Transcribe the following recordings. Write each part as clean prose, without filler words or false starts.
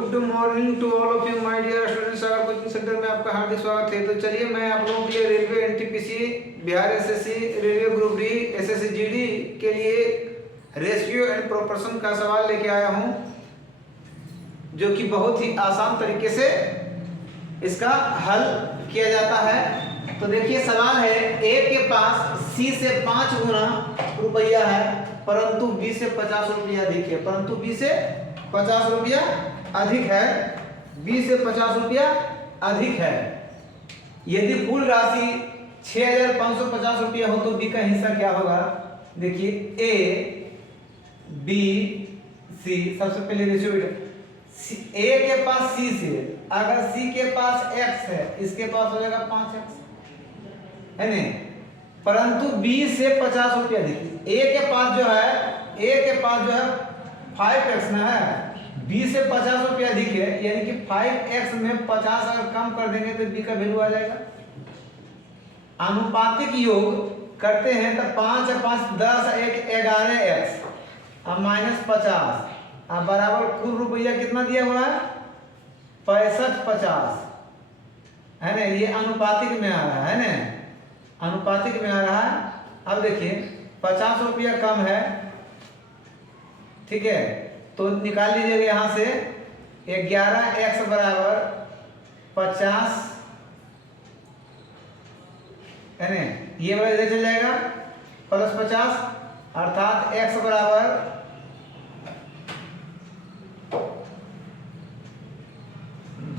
Good morning to all of you my dear students. Sagar coaching centre में आपका हार्दिक स्वागत है। तो चलिए मैं आप लोगों के लिए railway NTPC, Bihar SSC, railway group D, SSC GD के लिए रेशियो एंड प्रोपोर्शन का सवाल लेके आया हूं, जो कि बहुत ही आसान तरीके से इसका हल किया जाता है। तो देखिए सवाल है, ए के पास सी से 5 गुना रुपया है, परंतु बी से 50 रुपया अधिक है। परंतु बी से 50 रुपया अधिक है, बी से 50 रुपया अधिक है। यदि कुल राशि 6550 रुपया हो तो बी का हिस्सा क्या होगा? देखिए ए बी सी, सबसे पहले रेशियो ए के पास सी से, अगर सी के पास एक्स है, इसके पास हो जाएगा 5x, है नहीं? परंतु बी से 50 रुपया अधिक। ए के पास जो है 5x ना है, बी से 50 रुपया अधिक है, यानी कि 5x में 50 अगर कम कर देंगे तो बी का वैल्यू आ जाएगा। आनुपातिक योग करते हैं तो 5 और 5 10, 1 11x और -50 अब बराबर कुल रुपया कितना दिया हुआ है? 6550, है ना? ये अनुपातिक में आ रहा है ना, अनुपातिक में आ रहा है। अब देखिए 50 रुपया कम है, ठीक है, तो निकाल लीजिएगा यहाँ से 11x बराबर 50, है ना? ये वाला इधर चल जाएगा प्लस 50, अर्थात x बराबर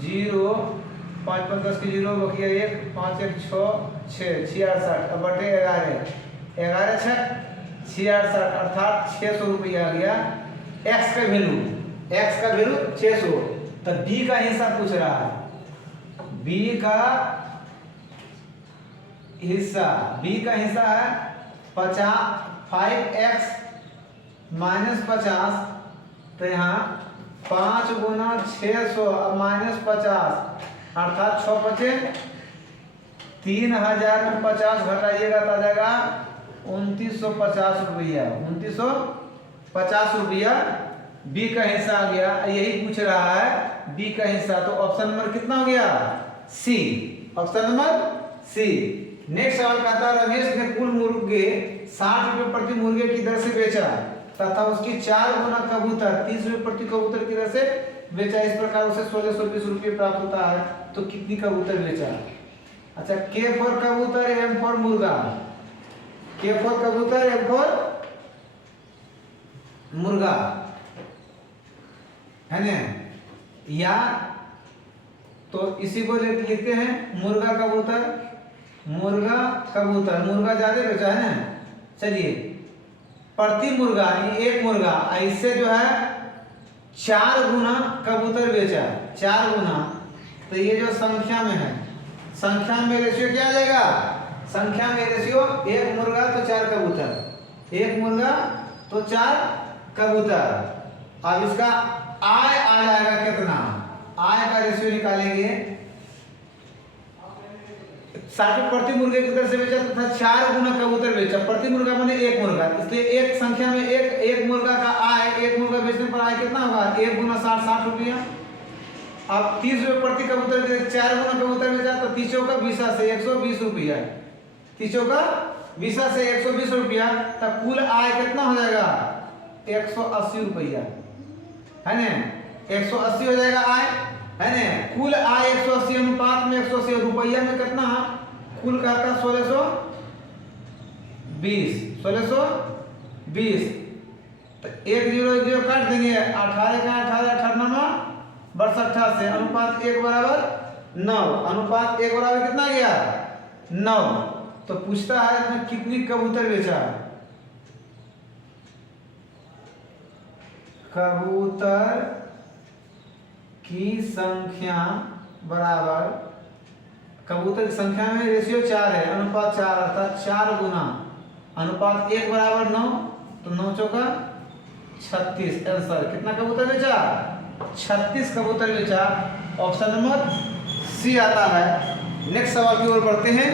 0, 5 5 10 की 0 बकिया 1, 5 1 6 6 66 अब बटे 11 11 6 66, अर्थात 600 रुपया आ गया। x का वैल्यू 600। तो b का हिस्सा पूछ रहा है, b का हिस्सा है 5x -50, तो यहाँ 5 गुना 600 -50, अर्थात 6 बचे 3000 में 50 घटाइएगा तो आ जाएगा 2950 रुपया। 2950 रुपया बी का हिस्सा आ गया। यही पूछ रहा है बी का हिस्सा, तो ऑप्शन नंबर कितना हो गया? सी, ऑप्शन नंबर सी। नेक्स्ट सवाल कहता है, रमेश ने कुल मुर्गे 60 रुपये प्रति मुर्गे की दर से बेचा तथा उसकी 4 गुना कबूतर 30 रुपये प्रति कबूतर की दर से बेचा। इस प्रकार उसे 1620 रुपये प्राप्त होता है। तो कितनी कबूतर बेचा? अच्छा, के फॉर कबूतर, एम फॉर मुर्गा। के फॉर कबूतर, एम फॉर मुर्गा, है ना? या तो इसी को लिखते हैं मुर्गा कबूतर, मुर्गा ज्यादा बेचा है ना। चलिए, प्रति मुर्गा एक मुर्गा, इससे जो है 4 गुना कबूतर बेचा, 4 गुना। तो ये जो संख्या में है, संख्या में रेशियो क्या आ जाएगा? संख्या में रेशियो 1 मुर्गा तो 4 कबूतर, 1 मुर्गा तो 4 कबूतर। अब इसका आय आ जाएगा कितना? आय का रेशियो निकालेंगे। 60 प्रति मुर्गे की दर से बेचा तथा 4 गुना कबूतर बेचा। प्रति मुर्गा माने 1 मुर्गा, इसलिए एक संख्या में एक मुर्गा का आय, 1 मुर्गा बेचने पर आय कितना होगा? 1 गुना 60 रुपया। अब 30 रुपये प्रति कबूतर के 4 गुना कबूतर बेचा तो 30 का 20 से 120 रुपया, 30 का 20 से 120 रुपया। तब कुल आय कितना हो जाएगा? 180 रुपया, है ना? 180 हो जाएगा आय, है ना? कुल आय 180 अनुपात में 180 रुपया में कितना है? कुल का 1620। तो 1 0 1 0 काट देंगे, 18 का 18 18 62 से अनुपात 1 बराबर 9, अनुपात 1 बराबर कितना गया? 9। तो पूछता है इसमें कितनी कबूतर बेचा? कबूतर की संख्या बराबर, कबूतर की संख्या में रेशियो 4 है, अनुपात 4, अर्थात 4 गुना अनुपात 1 बराबर 9, तो 9 चौका 36। आंसर कितना कबूतर बेचा? 36 कबूतर बेचा। ऑप्शन नंबर सी आता है। नेक्स्ट सवाल की ओर बढ़ते हैं।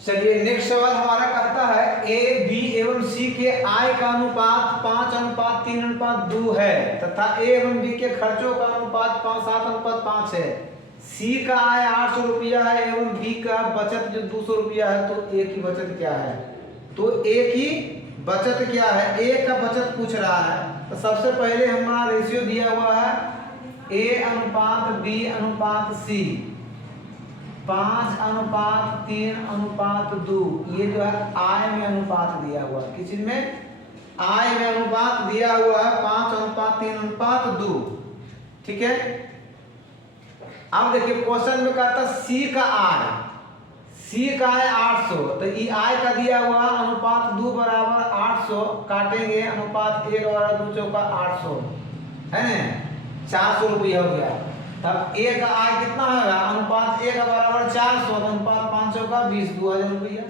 चलिए नेक्स्ट सवाल हमारा कहता है ए बी एवं सी के आय का अनुपात 5:3:2 है तथा ए एवं बी के खर्चों का अनुपात 7:5 है। सी का आय 800 रुपया है एवं बी का बचत जो 200 रुपया है, तो ए की बचत क्या है? तो ए की बचत क्या है? ए का बचत पूछ रहा है। तो सबसे पहले हमारा रेशियो दिया हुआ है A/B/C 5:3:2। ये जो है आय में अनुपात दिया हुआ है। किस चीज में? आय में अनुपात दिया हुआ है 5:3:2। ठीक है। अब देखिए क्वेश्चन में कहता सी का आय, सी का आय 800, तो ई आय का दिया हुआ अनुपात 2 बराबर 800 काटेंगे अनुपात 1 बराबर 2 चौका 800 है ना, 400 रुपया हो गया। तब ए का आय कितना होगा? अनुपात 1 बराबर 400 तो अनुपात 500 का 20 2000 रुपया।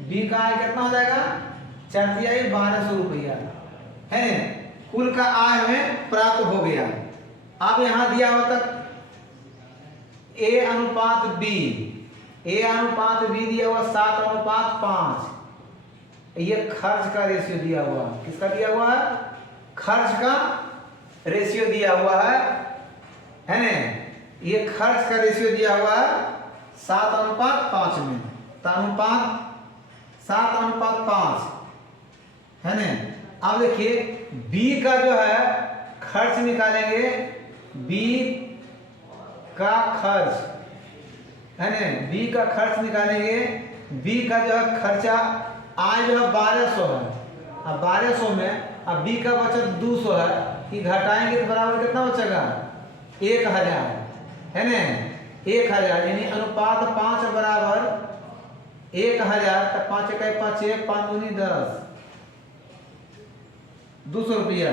बी का आय कितना हो जाएगा? 4×3 1200 रुपया है। कुल का आय हमें प्राप्त हो गया। अब यहाँ दिया हुआ तक A/B, A/B दिया हुआ 7:5। ये खर्च का रेशियो दिया हुआ। किसका दिया हुआ है? खर्च का रेशियो दिया हुआ है ना। ये खर्च का रेशियो दिया हुआ है 7:5 में, तो अनुपात 7:5 है ना। अब देखिए बी का जो है खर्च निकालेंगे, बी का खर्च है ना, बी का खर्च निकालेंगे। बी का जो है खर्चा आय जो है 1200 है, अब 1200 में अब बी का बचत 200 है कि घटाएंगे तो बराबर कितना बचेगा? 1000 है ना, 1000 यानी अनुपात 5 बराबर 1000। तो 5 × 1 5 1 5 दूनी 10, 200 रुपया,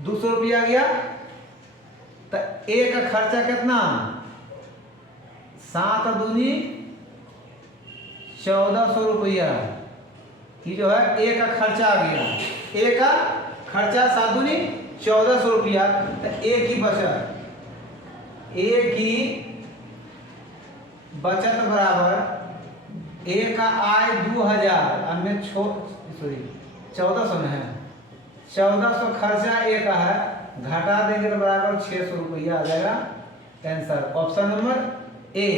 200 रुपया आ गया। तो ए का खर्चा कितना? 7 दूनी 1400 रुपया। ये जो है ए का खर्चा आ गया। ए का खर्चा 7 दूनी 1400 रुपया। तो ए की बचत, ए की बचत बराबर ए का आय 2000 में 1400 में है, 1400 खर्चा ए का है, घटा देंगे तो बराबर 600 रुपया आ जाएगा। Answer option number A.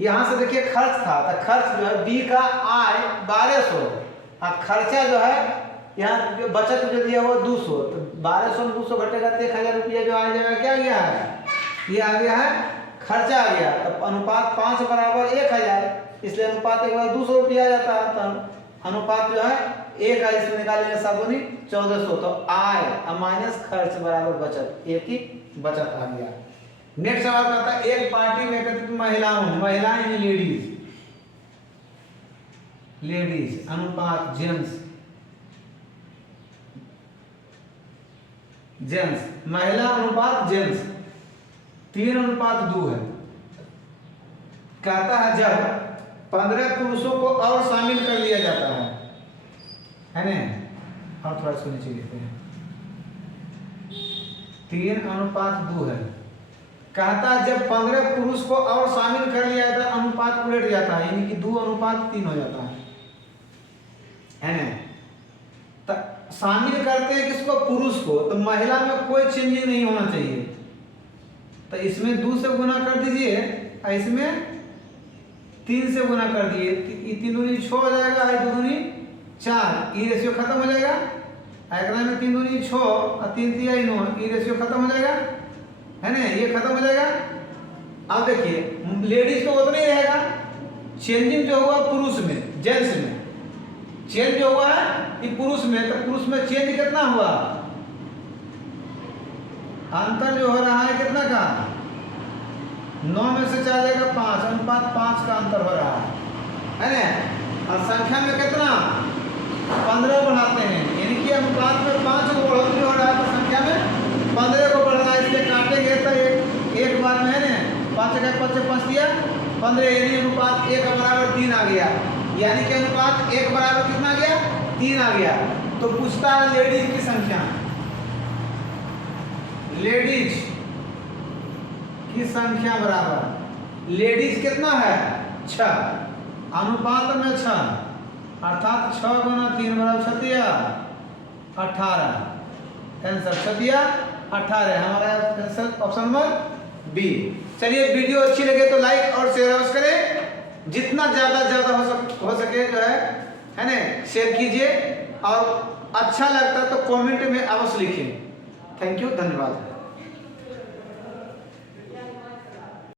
यहाँ से देखिए खर्च था, तो खर्च जो है बी का आय 1200 और खर्चा जो है यहाँ जो बचत जो दिया हुआ 200, तो 1200 में 200 घटेगा तो 1000 रुपया जो आ जाएगा। क्या गया है? ये आ गया है खर्चा आ गया। तब अनुपात 5 बराबर 1000, इसलिए अनुपात 1 बराबर 200 रुपया आ जाता है। तो अनुपात जो है एक है, इसमें निकालेंगे 7 दूनी 1400, तो आय माइनस खर्च बराबर बचत, ए की बचत आ गया। नेक्स्ट सवाल करता है एक पार्टी में एकत्रित महिलाएं लेडीज अनुपात जेंट्स महिला अनुपात जेंट्स 3:2 है। कहता है जब 15 पुरुषों को और शामिल कर लिया जाता है ना, और थोड़ा इसको नीचे लिखते हैं, 3:2 है। कहता है जब 15 पुरुष को और शामिल कर लिया जाता है अनुपात उलट जाता है, यानी कि 2:3 हो जाता है ना। तो शामिल करते हैं किसको? पुरुष को। तो महिला में कोई चेंजिंग नहीं होना चाहिए, तो इसमें 2 से गुना कर दीजिए और इसमें 3 से गुना कर दिए, 3 दूनी 6 हो जाएगा, 2 दूनी 4, ई रेशियो खत्म हो जाएगा। एकरा में 3 दूनी 6 और 3 3 9, ई रेशियो खत्म हो जाएगा है ना, ये खत्म हो जाएगा। अब देखिए लेडीज तो उतना ही रहेगा, चेंजिंग जो हुआ पुरुष में, जेंट्स में चेंज जो हुआ है कि पुरुष में, तो पुरुष में चेंज कितना हुआ? अंतर जो हो रहा है कितना का? 9 में से 4 जाएगा 5, अनुपात 5 का अंतर हो रहा है ना। और संख्या में कितना? 15 बढ़ाते हैं, यानी कि अनुपात में 5 को बढ़ोतरी हो रहा है, तो संख्या में 15 को बढ़ रहा है, इसलिए काटेंगे तो एक बार में है ना, 5 × 5 5 दिया 15, यानी अनुपात 1 बराबर 3 आ गया। यानी कि अनुपात 1 बराबर कितना आ गया? 3 आ गया। तो पूछता है लेडीज की संख्या, लेडीज की संख्या बराबर, लेडीज कितना है? 6 अनुपात में 6 अर्थात 6 गुना 3 बराबर 6 18। आंसर 6 18 हमारा आंसर ऑप्शन नंबर बी। चलिए वीडियो अच्छी लगे तो लाइक और शेयर अवश्य करें, जितना ज़्यादा हो सके जो है ना शेयर कीजिए, और अच्छा लगता है तो कमेंट में अवश्य लिखें। थैंक यू, धन्यवाद।